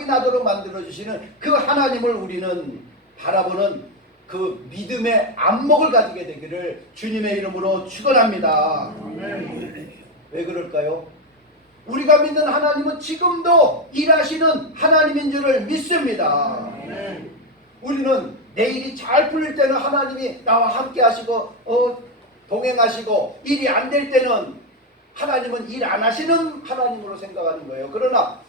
낙이 나도록 만들어주시는 그 하나님을 우리는 바라보는 그 믿음의 안목을 가지게 되기를 주님의 이름으로 축원합니다. 왜 그럴까요? 우리가 믿는 하나님은 지금도 일하시는 하나님인 줄을 믿습니다. 우리는 내일이 잘 풀릴 때는 하나님이 나와 함께 하시고 동행하시고, 일이 안 될 때는 하나님은 일 안 하시는 하나님으로 생각하는 거예요. 그러나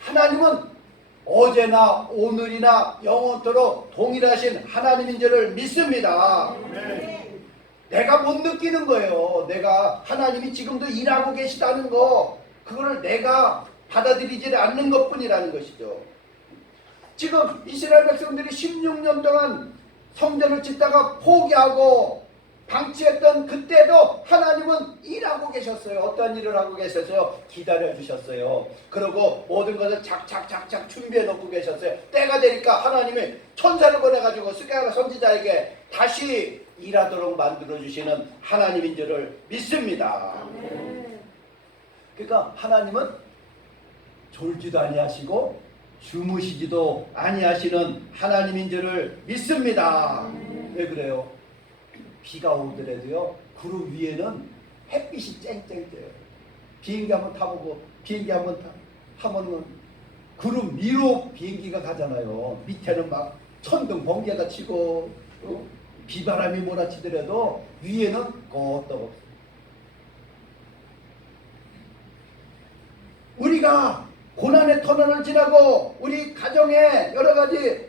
하나님은 어제나 오늘이나 영원토록 동일하신 하나님인 줄을 믿습니다. 내가 못 느끼는 거예요. 내가 하나님이 지금도 일하고 계시다는 거, 그거를 내가 받아들이지 않는 것뿐이라는 것이죠. 지금 이스라엘 백성들이 16년 동안 성전을 짓다가 포기하고 방치했던 그때도 하나님은 일하고 계셨어요. 어떤 일을 하고 계셨어요? 기다려 주셨어요. 그리고 모든 것을 착착착착 준비해 놓고 계셨어요. 때가 되니까 하나님이 천사를 보내가지고 스가랴 선지자에게 다시 일하도록 만들어 주시는 하나님인 줄을 믿습니다. 그러니까 하나님은 졸지도 아니하시고 주무시지도 아니하시는 하나님인 줄을 믿습니다. 왜 그래요? 비가 오더라도요, 구름 위에는 햇빛이 쨍쨍 떠요. 비행기 한번 타보고, 비행기 한번 타면은 구름 위로 비행기가 가잖아요. 밑에는 막 천둥 번개가 치고 비바람이 몰아치더라도 위에는 껐다고 없어요. 우리가 고난의 터널을 지나고 우리 가정에 여러 가지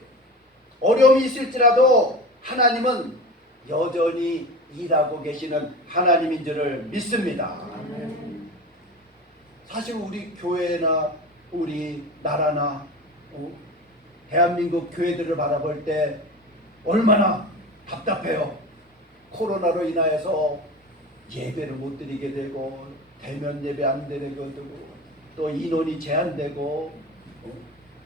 어려움이 있을지라도 하나님은 여전히 일하고 계시는 하나님인 줄을 믿습니다. 사실 우리 교회나 우리 나라나 대한민국 교회들을 바라볼 때 얼마나 답답해요. 코로나로 인하여서 예배를 못 드리게 되고, 대면 예배 안 되게 되고, 또 인원이 제한되고,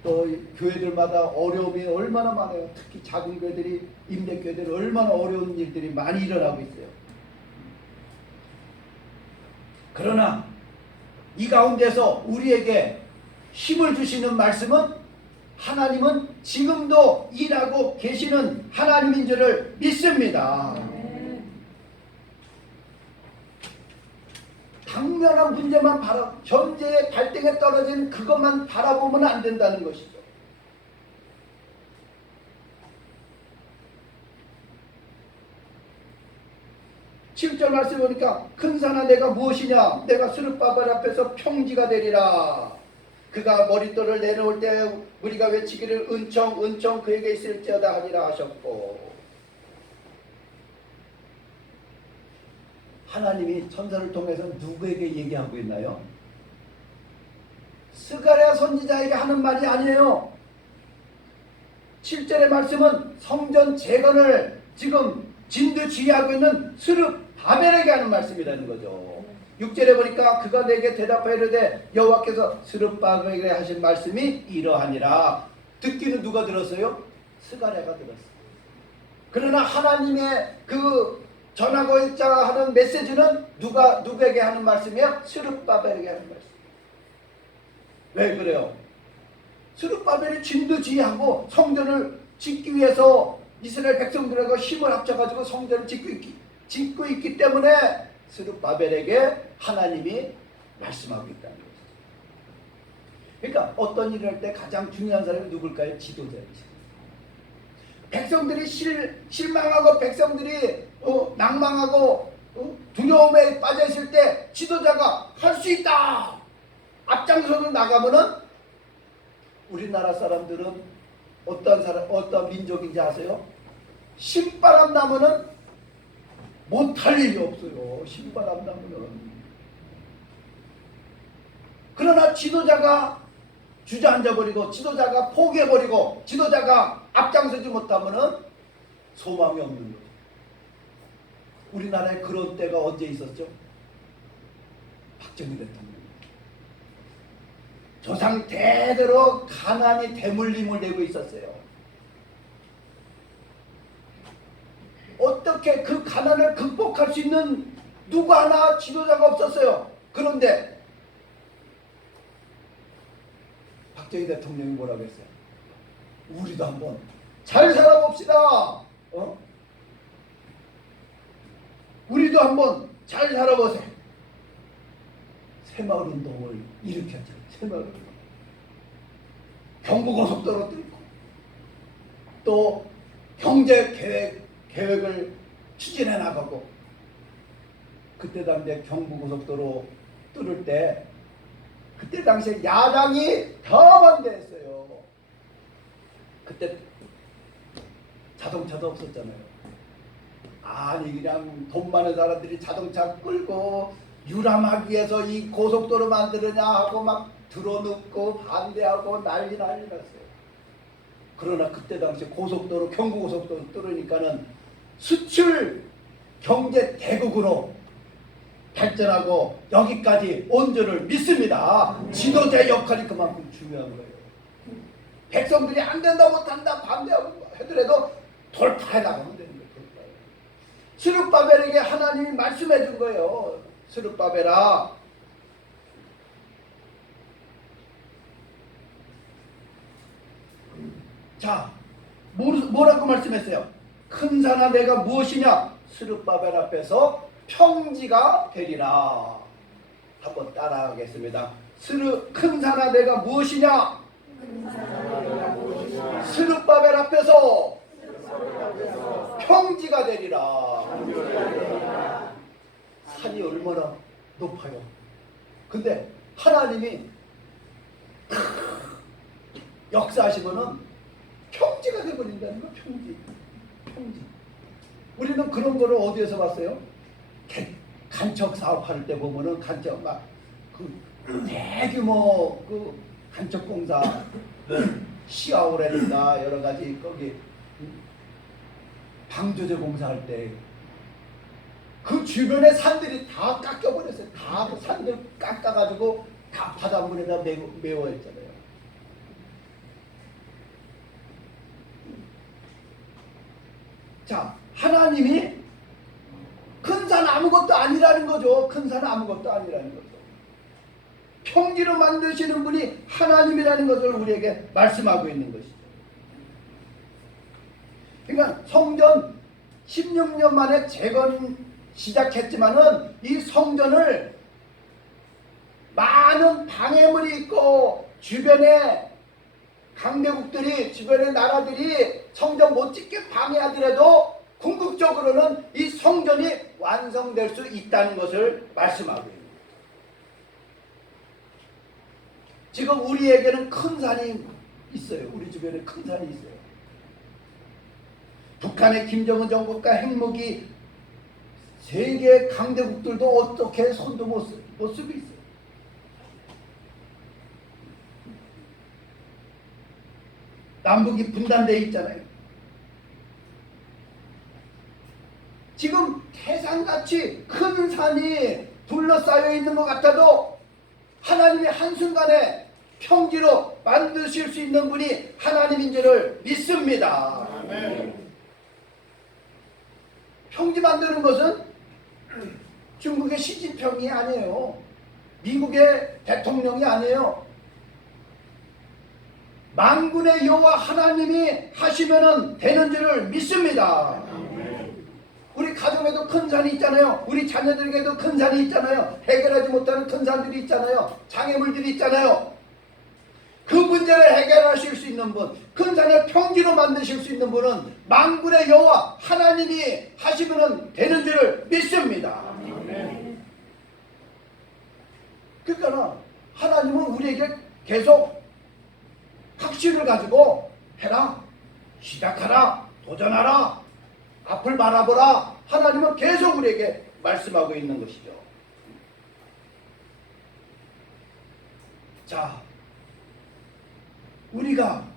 또 교회들마다 어려움이 얼마나 많아요. 특히 작은 교회들이, 임대교회들이 얼마나 어려운 일들이 많이 일어나고 있어요. 그러나 이 가운데서 우리에게 힘을 주시는 말씀은 하나님은 지금도 일하고 계시는 하나님인 줄을 믿습니다. 당면한 문제만 현재의 발등에 떨어진 그것만 바라보면 안 된다는 것이죠. 칠 절 말씀 보니까 큰 산아 내가 무엇이냐, 내가 스룹바벨 앞에서 평지가 되리라. 그가 머릿돌을 내놓을 때 우리가 외치기를 은총 은총 그에게 있을지어다 하리라 하셨고, 하나님이 천사를 통해서 누구에게 얘기하고 있나요? 스가랴 선지자에게 하는 말이 아니에요. 7절의 말씀은 성전 재건을 지금 진두지휘하고 있는 스룹바벨에게 하는 말씀이라는 거죠. 6절에 보니까 그가 내게 대답하여 이르되 여호와께서 스룹바벨에게 하신 말씀이 이러하니라. 듣기는 누가 들었어요? 스가랴가 들었어요. 그러나 하나님의 그 전하고 있자 하는 메시지는 누구에게 하는 말씀이야? 스룹바벨에게 하는 말씀. 왜 그래요? 스룹바벨이 진두지휘하고 성전을 짓기 위해서 이스라엘 백성들하고 힘을 합쳐가지고 성전을 짓고 있기 때문에 스룹바벨에게 하나님이 말씀하고 있다는 거죠. 그러니까 어떤 일을 할 때 가장 중요한 사람이 누굴까요? 지도자이죠. 백성들이 실망하고 백성들이 낭망하고 두려움에 빠져 있을 때 지도자가 할 수 있다 앞장서서 나가면은, 우리나라 사람들은 어떤 민족인지 아세요? 신바람 나면은 못할 일이 없어요. 신바람 나면은. 그러나 지도자가 주저앉아버리고 지도자가 포기해버리고 지도자가 앞장서지 못하면은 소망이 없는 거죠. 우리나라에 그런 때가 언제 있었죠? 박정희 대통령. 조상 대대로 가난이 대물림을 내고 있었어요. 어떻게 그 가난을 극복할 수 있는 누구 하나 지도자가 없었어요. 그런데 박정희 대통령이 뭐라고 했어요? 우리도 한번 잘 살아봅시다. 우리도 한번 잘 살아보세요. 새마을운동을 일으켰죠. 새마을운동. 경부고속도로 뚫고 또 경제계획을 추진해 나가고, 그때 당시에 경부고속도로 뚫을 때 그때 당시에 야당이 더 반대했어요. 그때 자동차도 없었잖아요. 아니 그냥 돈 많은 사람들이 자동차 끌고 유람하기 위해서 이 고속도로 만드느냐 하고 막 들어눕고 반대하고 난리 났어요. 그러나 그때 당시 고속도로, 경부고속도로 뚫으니까는 수출 경제 대국으로 발전하고 여기까지 온 줄을 믿습니다. 지도자의 역할이 그만큼 중요한 거예요. 백성들이 안 된다 못한다 반대하고 하더라도 돌파해 나가면 되는 거예요. 스룹바벨에게 하나님이 말씀해 준 거예요. 스룹바벨아, 자, 뭐라고 말씀했어요? 큰 산아 내가 무엇이냐? 스룹바벨 앞에서 평지가 되리라. 한번 따라하겠습니다. 큰 산아 내가 무엇이냐? 스룹바벨 앞에서 평지가 되리라. 산이 얼마나 높아요. 근데 하나님이 역사하시면은 평지가 되어버린다는 거예요. 평지. 우리는 그런 거를 어디에서 봤어요? 간척 사업할 때 보면은 간척 막 그 대규모 그 간척 공사, 시아오렌이나 여러 가지 거기 방조제 공사할 때 그 주변에 산들이 다 깎여버렸어요. 다 그 산들 깎아가지고 다 바닷물에다 메워있잖아요. 자, 하나님이 큰 산 아무것도 아니라는 거죠. 큰 산 아무것도 아니라는 거죠. 평지로 만드시는 분이 하나님이라는 것을 우리에게 말씀하고 있는 것이죠. 그러니까 성전 16년 만에 재건 시작했지만은 이 성전을 많은 방해물이 있고 주변에 강대국들이, 주변의 나라들이 성전 못 짓게 방해하더라도 궁극적으로는 이 성전이 완성될 수 있다는 것을 말씀하고 있습니다. 지금 우리에게는 큰 산이 있어요. 우리 주변에 큰 산이 있어요. 북한의 김정은 정부가 핵무기 세계 강대국들도 어떻게 손도 못 쓰고 있어요. 남북이 분단되어 있잖아요. 지금 태산같이 큰 산이 둘러싸여 있는 것 같아도 하나님이 한순간에 평지로 만드실 수 있는 분이 하나님인 줄을 믿습니다. 아멘. 평지 만드는 것은 중국의 시진핑이 아니에요. 미국의 대통령이 아니에요. 만군의 여호와 하나님이 하시면은 되는 줄을 믿습니다. 우리 가정에도 큰 산이 있잖아요. 우리 자녀들에게도 큰 산이 있잖아요. 해결하지 못하는 큰 산들이 있잖아요. 장애물들이 있잖아요. 그 문제를 해결하실 수 있는 분, 큰 산을 평지로 만드실 수 있는 분은 만군의 여호와 하나님이 하시면 되는 줄을 믿습니다. 그러니까 하나님은 우리에게 계속 확신을 가지고 해라, 시작하라, 도전하라, 앞을 바라보라. 하나님은 계속 우리에게 말씀하고 있는 것이죠. 자, 우리가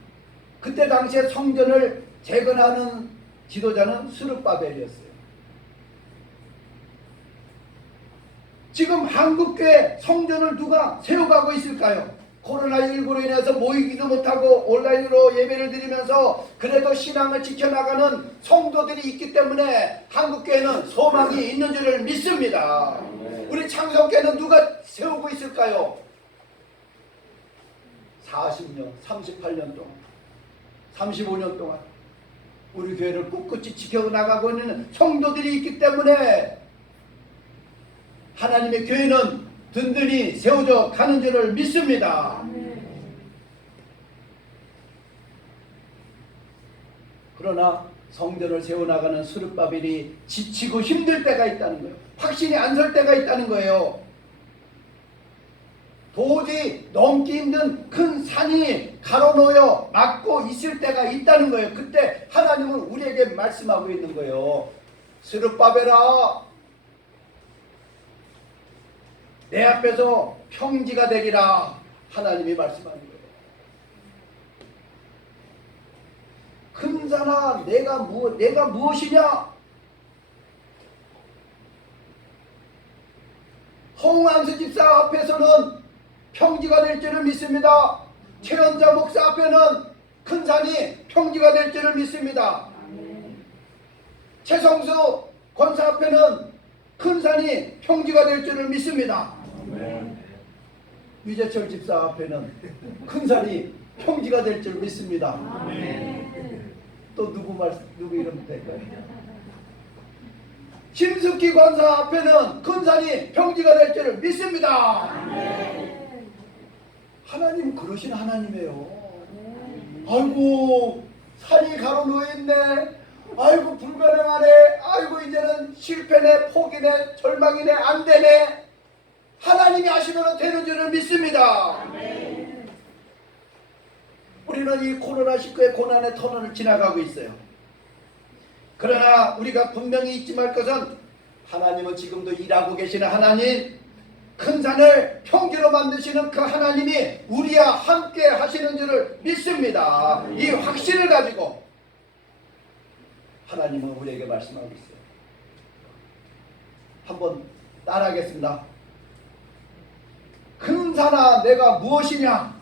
그때 당시에 성전을 재건하는 지도자는 스룹바벨이었어요. 지금 한국교회 성전을 누가 세워가고 있을까요? 코로나19로 인해서 모이기도 못하고 온라인으로 예배를 드리면서 그래도 신앙을 지켜나가는 성도들이 있기 때문에 한국교회는 소망이 있는 줄을 믿습니다. 우리 창성교회는 누가 세우고 있을까요? 40년, 38년 동안, 35년 동안 우리 교회를 꿋꿋이 지켜나가고 있는 성도들이 있기 때문에 하나님의 교회는 든든히 세워져 가는 줄을 믿습니다. 그러나 성전을 세워나가는 스룹바벨이 지치고 힘들 때가 있다는 거예요. 확신이 안 설 때가 있다는 거예요. 도저히 넘기 힘든 큰 산이 가로놓여 막고 있을 때가 있다는 거예요. 그때 하나님은 우리에게 말씀하고 있는 거예요. 스룹바벨아, 내 앞에서 평지가 되리라. 하나님이 말씀하는 거예요. 큰 산아, 내가 무엇이냐? 홍한수 집사 앞에서는 평지가 될 줄을 믿습니다. 최연자 목사 앞에는 큰 산이 평지가 될 줄을 믿습니다. 최성수 권사 앞에는 큰 산이 평지가 될 줄을 믿습니다. 유재철 집사 앞에는 큰 산이 평지가 될 줄 믿습니다. 또 누구 이름 될까요? 심숙기 권사 앞에는 큰 산이 평지가 될 줄을 믿습니다. 하나님 그러신 하나님이에요. 아이고 산이 가로놓여있네. 아이고 불가능하네. 아이고 이제는 실패네, 포기네, 절망이네, 안되네. 하나님이 하시면 되는 줄을 믿습니다. 우리는 이 코로나19의 고난의 터널을 지나가고 있어요. 그러나 우리가 분명히 잊지 말 것은 하나님은 지금도 일하고 계시는 하나님, 큰 산을 평지로 만드시는 그 하나님이 우리와 함께 하시는 줄을 믿습니다. 이 확신을 가지고 하나님은 우리에게 말씀하고 있어요. 한번 따라하겠습니다. 큰 산아 내가 무엇이냐?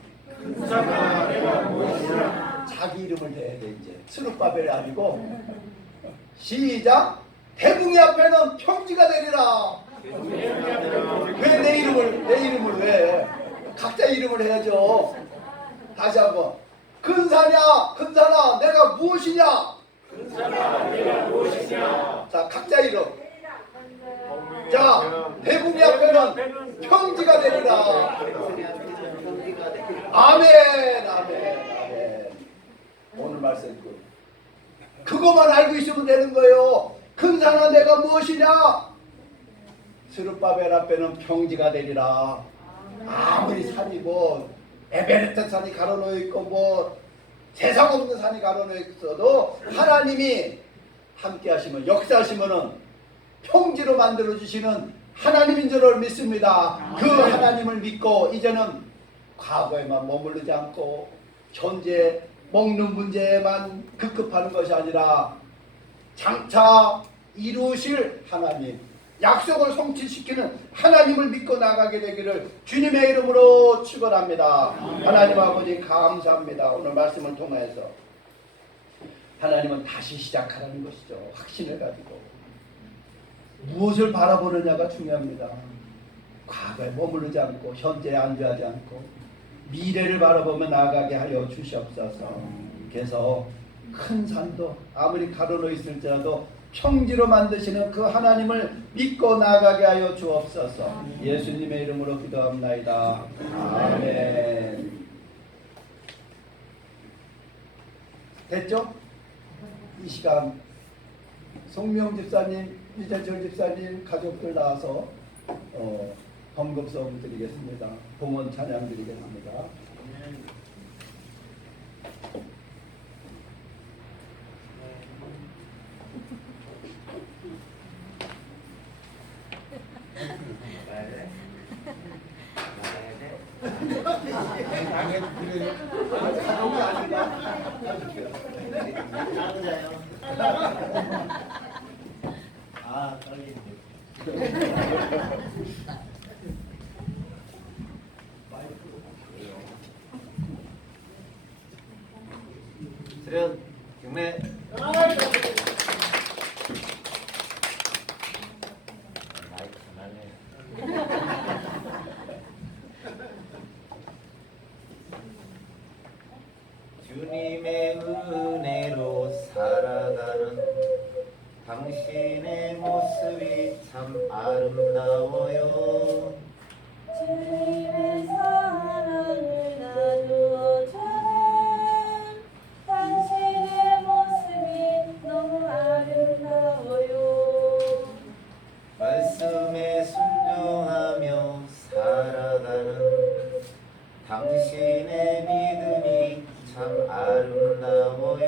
큰 산아 내가 무엇이냐? 자기 이름을 해야 돼. 이제 스룹바벨이 아니고 시작. 대붕이 앞에는 평지가 되리라. 왜 내 이름을 왜? 각자 이름을 해야죠. 다시 한번. 큰 산아 내가 무엇이냐? 큰 산아 내가 무엇이냐? 자 각자 이름. 자 대붕이 앞에는 평지가 되리라. 아멘. 오늘 말씀 그것만 알고 있으면 되는 거예요. 큰 산아 내가 무엇이냐? 스룹바벨 앞에는 평지가 되리라. 아무리 산이 에베레스트 산이 가로놓여 있고 세상 없는 산이 가로놓여 있어도 하나님이 함께 하시면 역사하시면은 평지로 만들어 주시는 하나님인 줄을 믿습니다. 그 하나님을 믿고 이제는 과거에만 머무르지 않고 현재 먹는 문제에만 급급하는 것이 아니라 장차 이루실 하나님, 약속을 성취시키는 하나님을 믿고 나가게 되기를 주님의 이름으로 축원합니다. 하나님 아버지 감사합니다. 오늘 말씀을 통해서 하나님은 다시 시작하라는 것이죠. 확신을 가지고 무엇을 바라보느냐가 중요합니다. 과거에 머무르지 않고 현재에 안주하지 않고 미래를 바라보며 나아가게 하여 주시옵소서. 그래서 큰 산도 아무리 가로놓여 있을지라도 평지로 만드시는 그 하나님을 믿고 나아가게 하여 주옵소서. 예수님의 이름으로 기도합나이다. 아멘. 됐죠? 이 시간 송명 집사님, 유재철 집사님 가족들 나와서 헌금성 드리겠습니다. 봉헌 찬양 드리겠습니다. 아, 떨리네. 수련 경례. 마이크 나네. 주님의 은혜로 살아가는 당신의 모습이 참 아름다워요. 주님의 사랑을 나누어 주는 당신의 모습이 너무 아름다워요. 말씀에 순종하며 살아가는 당신의 믿음이 참 아름다워요.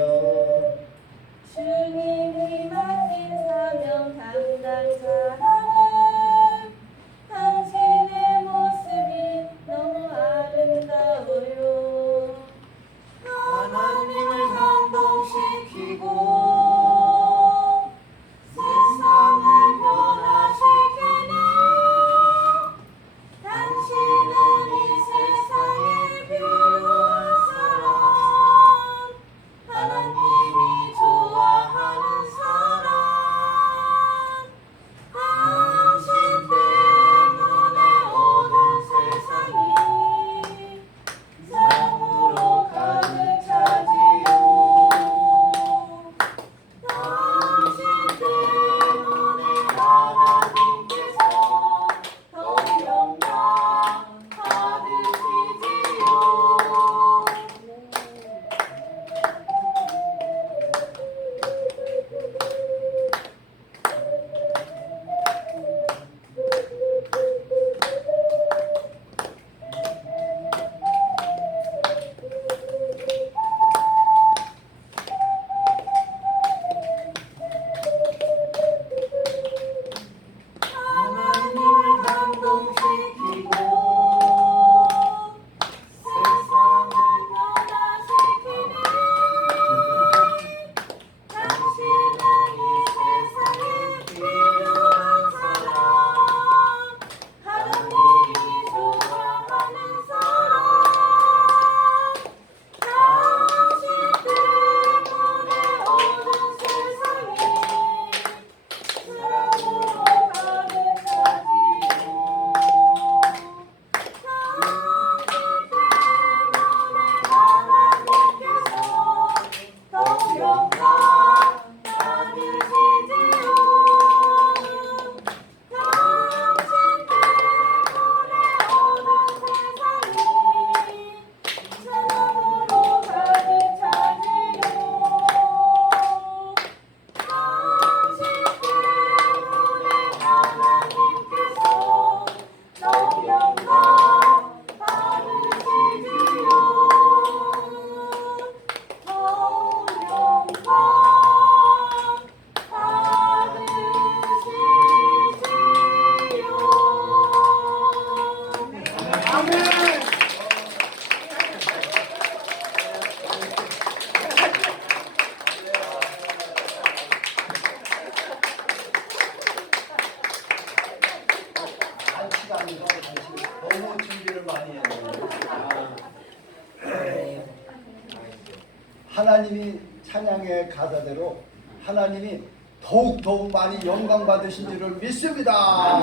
주님이 맡긴 사명 감당 잘하는 당신의 모습이 너무 아름다워요. 하나님을 감동시키고 세상을 변화시키는 당신은 이 세상에 필요한 사람, 하나님이 좋아하는 사람, 당신 때문에 오는 세상이 사랑으로 가득 차지요. 당신 때문에 하나님께서 더 영광 받으시지요. 하나님을 감동시키고 세상을 변화시키는 당신은 이 세상에 필요한 사람, 하나님이 좋아하는 사람, 당신 때문에 오는 세상이 사랑으로 가득 차지요. 당신 때문에 하나님께서 더 영광 받으시지요. 당신 때문에 오는 세상이 사랑으로 가득 차지요. 당신 때문에 하나님께서 더 영광 받으시지요. 더 영광 받으시지요. 아멘. 한 시간이서 너무 준비를 많이 했네요. 하나님이 찬양의 가사대로 하나님이 더욱 많이 영광 받으신 줄을 믿습니다.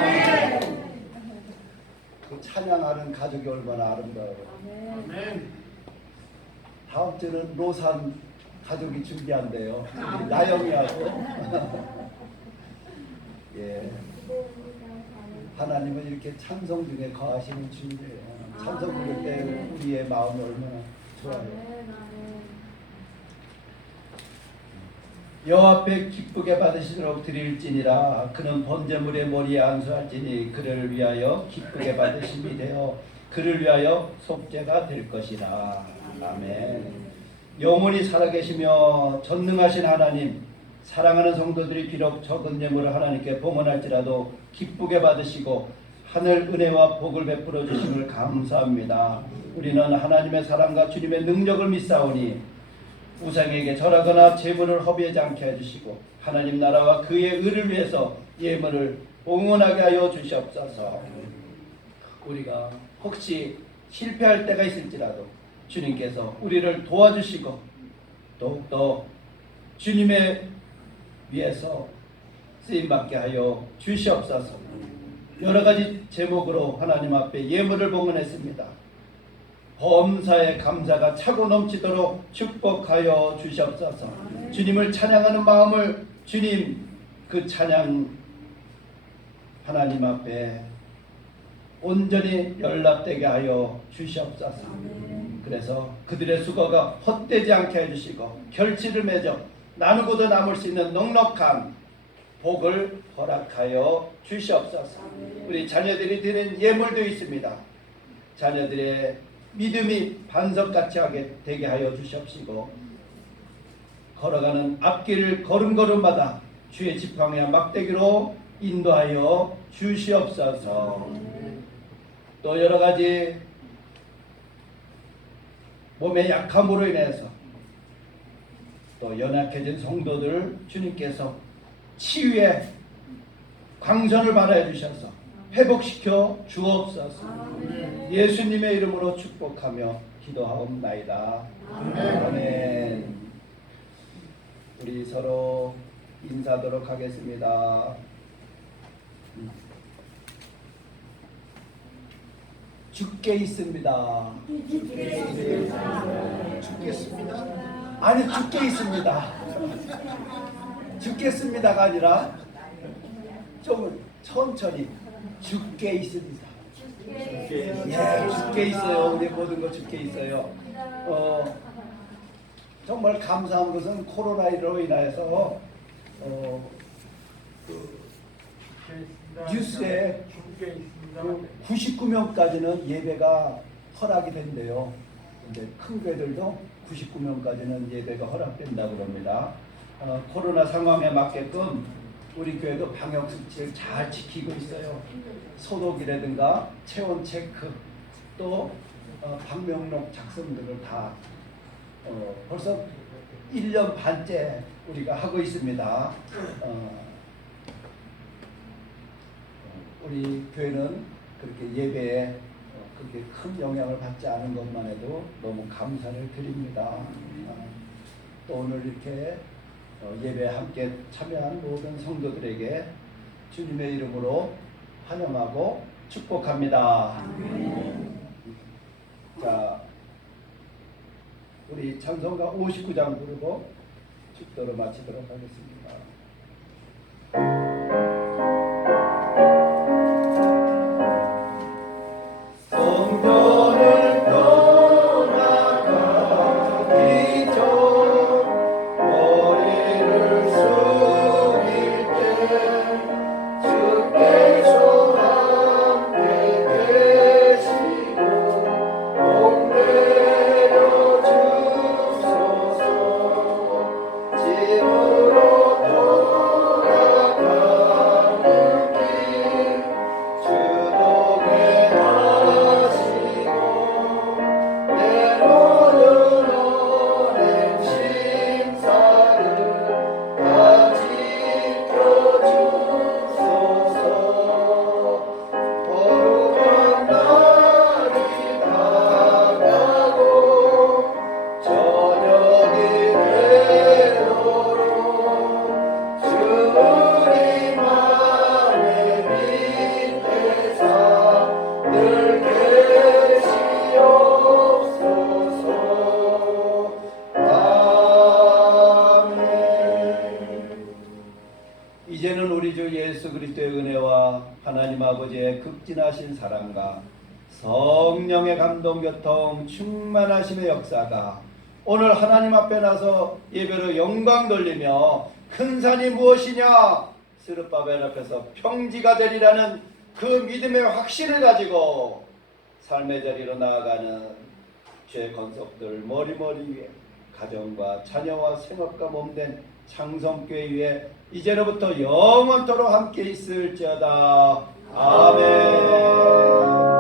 그 찬양하는 가족이 얼마나 아름다워요. 다음 주는 로산 가족이 준비한대요. 우리 나영이하고. 예. 하나님은 이렇게 찬송 중에 거하시는 주님이에요. 찬송 부를 때 우리의 마음이 얼마나 좋아요. 여호와 앞에 기쁘게 받으시도록 드릴지니라. 그는 번제물의 머리에 안수할지니 그를 위하여 기쁘게 받으심이 되어 그를 위하여 속죄가 될 것이라. 아멘. 영원히 살아계시며 전능하신 하나님, 사랑하는 성도들이 비록 적은 예물을 하나님께 봉헌할지라도 기쁘게 받으시고 하늘 은혜와 복을 베풀어 주심을 감사합니다. 우리는 하나님의 사랑과 주님의 능력을 믿사오니 우상에게 절하거나 재물을 허비하지 않게 해주시고 하나님 나라와 그의 의를 위해서 예물을 봉헌하게 하여 주시옵소서. 우리가 혹시 실패할 때가 있을지라도 주님께서 우리를 도와주시고 더욱더 주님의 위해서 쓰임받게 하여 주시옵소서. 여러가지 제목으로 하나님 앞에 예물을 봉헌했습니다. 범사의 감사가 차고 넘치도록 축복하여 주시옵소서. 주님을 찬양하는 마음을 주님 그 찬양 하나님 앞에 온전히 연락되게 하여 주시옵소서. 그래서 그들의 수고가 헛되지 않게 해주시고 결실을 맺어 나누고도 남을 수 있는 넉넉한 복을 허락하여 주시옵소서. 우리 자녀들이 드리는 예물도 있습니다. 자녀들의 믿음이 반석같이 하게 되게 하여 주시옵시고 걸어가는 앞길을 걸음걸음마다 주의 지팡이와 막대기로 인도하여 주시옵소서. 또 여러가지 몸의 약함으로 인해서 또 연약해진 성도들 주님께서 치유의 광선을 발하여 주셔서 회복시켜 주옵소서. 예수님의 이름으로 축복하며 기도하옵나이다. 아멘. 우리 서로 인사하도록 하겠습니다. 죽게 있습니다. 죽겠습니다. 아니 죽게 있습니다. 죽겠습니다가 아니라 좀 천천히 죽게 있습니다. 예, 죽게 있어요. 우리 모든 거 죽게 있어요. 정말 감사한 것은 코로나19로 인해서 뉴스에 99명까지는 예배가 허락이 된대요. 근데 큰 교회들도 99명까지는 예배가 허락된다고 합니다. 코로나 상황에 맞게끔 우리 교회도 방역 수칙을 잘 지키고 있어요. 소독이라든가 체온 체크 또 방명록 작성 등을 다 벌써 1년 반째 우리가 하고 있습니다. 우리 교회는 그렇게 예배에 그렇게 큰 영향을 받지 않은 것만 해도 너무 감사를 드립니다. 또 오늘 이렇게 예배에 함께 참여한 모든 성도들에게 주님의 이름으로 환영하고 축복합니다. 자, 우리 찬송가 59장 부르고 축도로 마치도록 하겠습니다. 성전을 떠나가기 전 머리를 숙일 때 주께서 함께 계시고 복 내려 주소서. 집으로 돌아가는 길 주동에 하시고 때로는 오랜 심사를 다 지켜주소서. 거룩한 날이 다가고 저녁이 되도록 주 우리만의 밑에서 늘 계시옵소서. 아멘. 이제는 우리 주 예수 그리스도의 은혜와 하나님 아버지의 극진하신 사랑과 성령의 감동 교통 충만하심의 역사가 오늘 하나님 앞에 나서 예배로 영광 돌리며 큰 산이 무엇이냐 스룹바벨 앞에서 평지가 되리라는 그 믿음의 확신을 가지고 삶의 자리로 나아가는 죄 건속들 머리머리 위에 가정과 자녀와 생업과 몸된 창성교회 위에 이제로부터 영원토록 함께 있을지어다. 아멘.